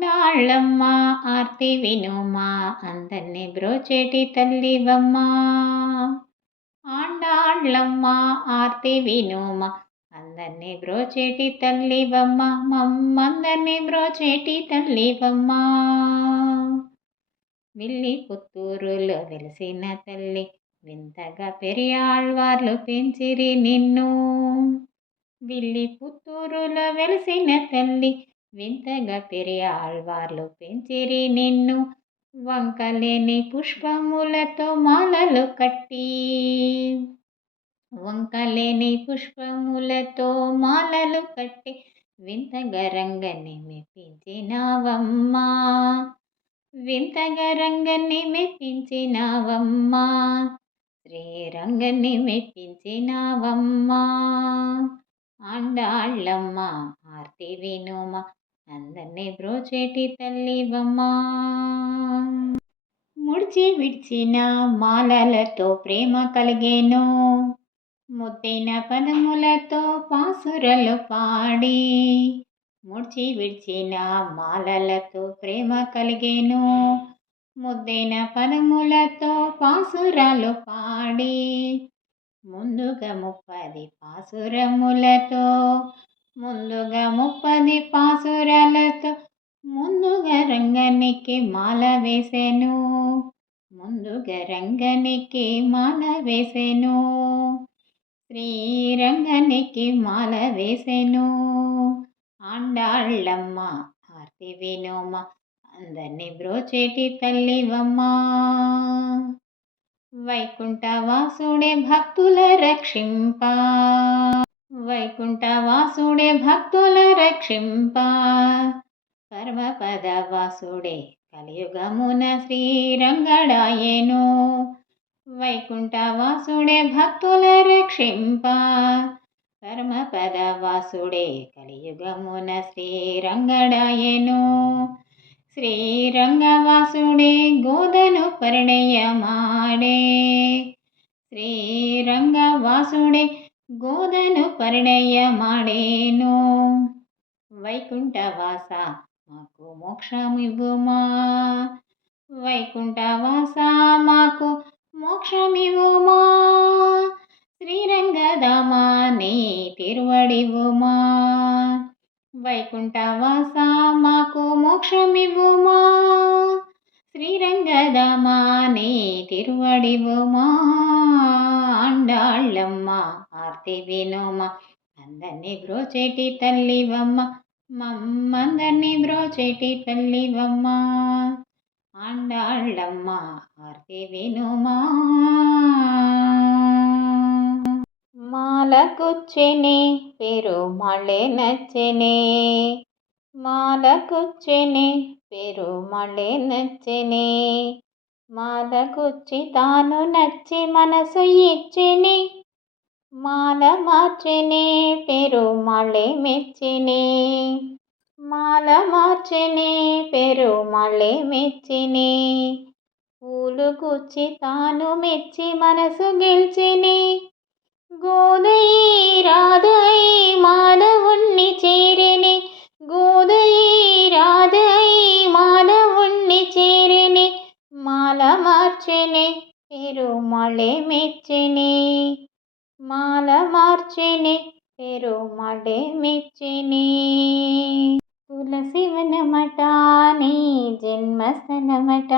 ఆండాళ్ళమ్మ ఆర్తి వినుమా అందరినీ బ్రోచేటి తల్లివమ్మా. ఆండాళ్ళమ్మ ఆర్తి వినుమా అందరినీ బ్రోచేటి తల్లివమ్మ మమ్మందరినీ బ్రోచేటి తల్లివమ్మా. మిల్లి పుత్తూరులో వెలిసిన తల్లి వింతగా పెరియాళ్వార్లు పెంచిరి నిన్ను. విల్లి పుత్తూరులో వెలిసిన తల్లి వింతగా పెరియాళ్వార్లు పెంచిరి నిన్ను. వంకలేని పుష్పములతో మాలలు కట్టి. వంకలేని పుష్పములతో మాలలు కట్టి. వింతగా రంగని మెప్పించినావమ్మా. వింతగా రంగని మెప్పించినావమ్మా. శ్రీరంగని మెప్పించినావమ్మా. ఆండాళ్ళమ్మ ఆర్తి వినుమా. అందరినీ బ్రోచేటి తల్లివమ్మా ముడిచి విడిచిన మాలలతో ప్రేమ కలిగేను. ముద్దైన పదములతో పాసురలు పాడి. ముడిచి విడిచిన మాలలతో ప్రేమ కలిగేను. ముద్దైన పదములతో పాసురాలు పాడి. ముందుగా ముప్పది పాసురములతో ముందుగా ముప్పది పాసురాలతో ముందుగా రంగనికి మాల వేసెను. ముందుగా రంగనికి మాల వేసెను. శ్రీరంగనికి మాల వేసెను. ఆండాళ్ళమ్మ ఆర్తి వినోమ అందరినీ బ్రోచేటి తల్లివమ్మ. వైకుంఠ వాసుడే భక్తుల రక్షింప. వైకుంఠవాసుడే భక్తుల రక్షింప. పరమపద వాసుడే కలియుగమున శ్రీరంగడాయేను. వైకుంఠవాసుడే భక్తుల రక్షింప. పరమపద వాసుడే కలియుగమున శ్రీరంగడాయేను. శ్రీరంగవాసుడే గోదను పరిణయమాడే. శ్రీరంగవాసుడే గోదను పరిణయమాడేను. వైకుంఠవాస మాకు మోక్షమివ్వుమా వైకుంఠవాస మాకు మోక్షమివ్వుమా శ్రీరంగదామా నీ తిరువడివ్వుమా? వైకుంఠవాస మాకు మోక్షమివ్వుమా శ్రీరంగదామా నీ తిరువడివ్వుమా? అండాళ్ళమ్మ ఆర్తి వినోమ అందరినీ బ్రోచేటి తల్లివమ్మ. మమ్మందరినీ బ్రోచేటి తల్లివమ్మ. అండాళ్ళమ్మ ఆర్తి వినుమా మాలకొచ్చెనే పెరుమళే నచ్చెనే. మాలకొచ్చెనే పెరుమళే నచ్చెనే. మాలకొచ్చి తాను నచ్చి మనసు ఇచ్చెనే. మాల మార్చెనే పెరుమళ్ళే మెచ్చినే. మాల మార్చెనే పెరుమళ్ళే మెచ్చినే. పూలు గుచ్చి తాను మెచ్చి మనసు గెలిచెనే. గోదయి రాధై మాధవుణ్ణి చేరిని. గోదయి రాధై మాధవుణ్ణి చేరిని. మాల మార్చెనే పెరుమళ్ళే మెచ్చినే. మాల మార్చేనే మార్చెనే పెరుమళే మెచ్చెనే. తులసివనమట నీ జన్మస్థలమట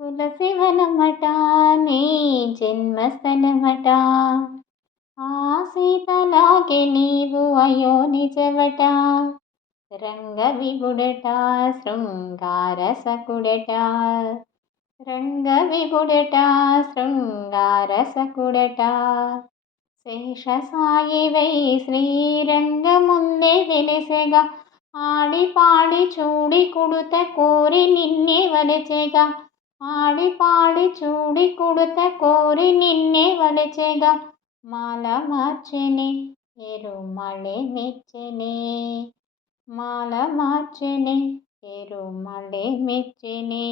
తులసివనమట నీ జన్మస్థలమట ఆ సీతలాగే నీవు అయో నిజవట. రంగ విగుడట శృంగార సకుడట. రంగ విగుడట శృంగార సకుడట శేష సాయివై శ్రీరంగ ముందే వెలిసెగా ఆడి పాడి చూడి కుడుత కోరి నిన్నే వలచెగా ఆడి పాడి చూడి కుడుత కోరి నిన్నే వలచెగా మాల మార్చెనే ఎరుమళే మెచ్చెనే మాల మార్చెనే ఎరుమళే మెచ్చెనే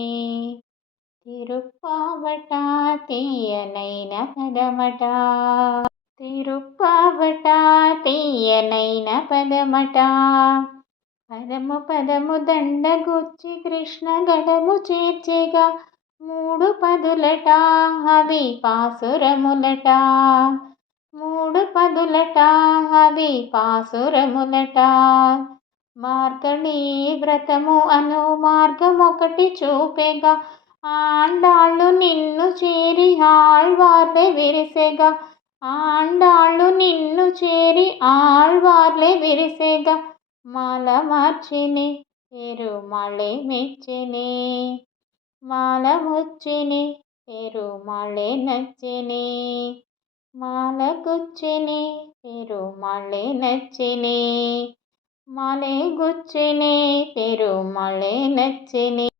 తిరుప్పావట తీయనైన పదమట. తిరుప్పావట తీయనైన పదమట. పదము పదము దండగుచ్చి కృష్ణ గడము చేర్చేగా మూడు పదులట అవి పాసురములట. మూడు పదులట అవి పాసురములట. మార్గళీ వ్రతము అను మార్గం ఒకటి చూపేగా ఆండాళ్ళు నిన్ను చేరి ఆళ్వార్లే విరిసెగా. ఆండాళ్ళు నిన్ను చేరి ఆళ్వార్లే విరిసెగా. మాల మార్చిని పెరుమాళే మెచ్చిని. మాల ముచ్చిని పెరుమాళే నచ్చిని. మాల గుచ్చిని పెరుమాళే నచ్చిని. మాలే గుచ్చిని పెరుమాళే నచ్చిని.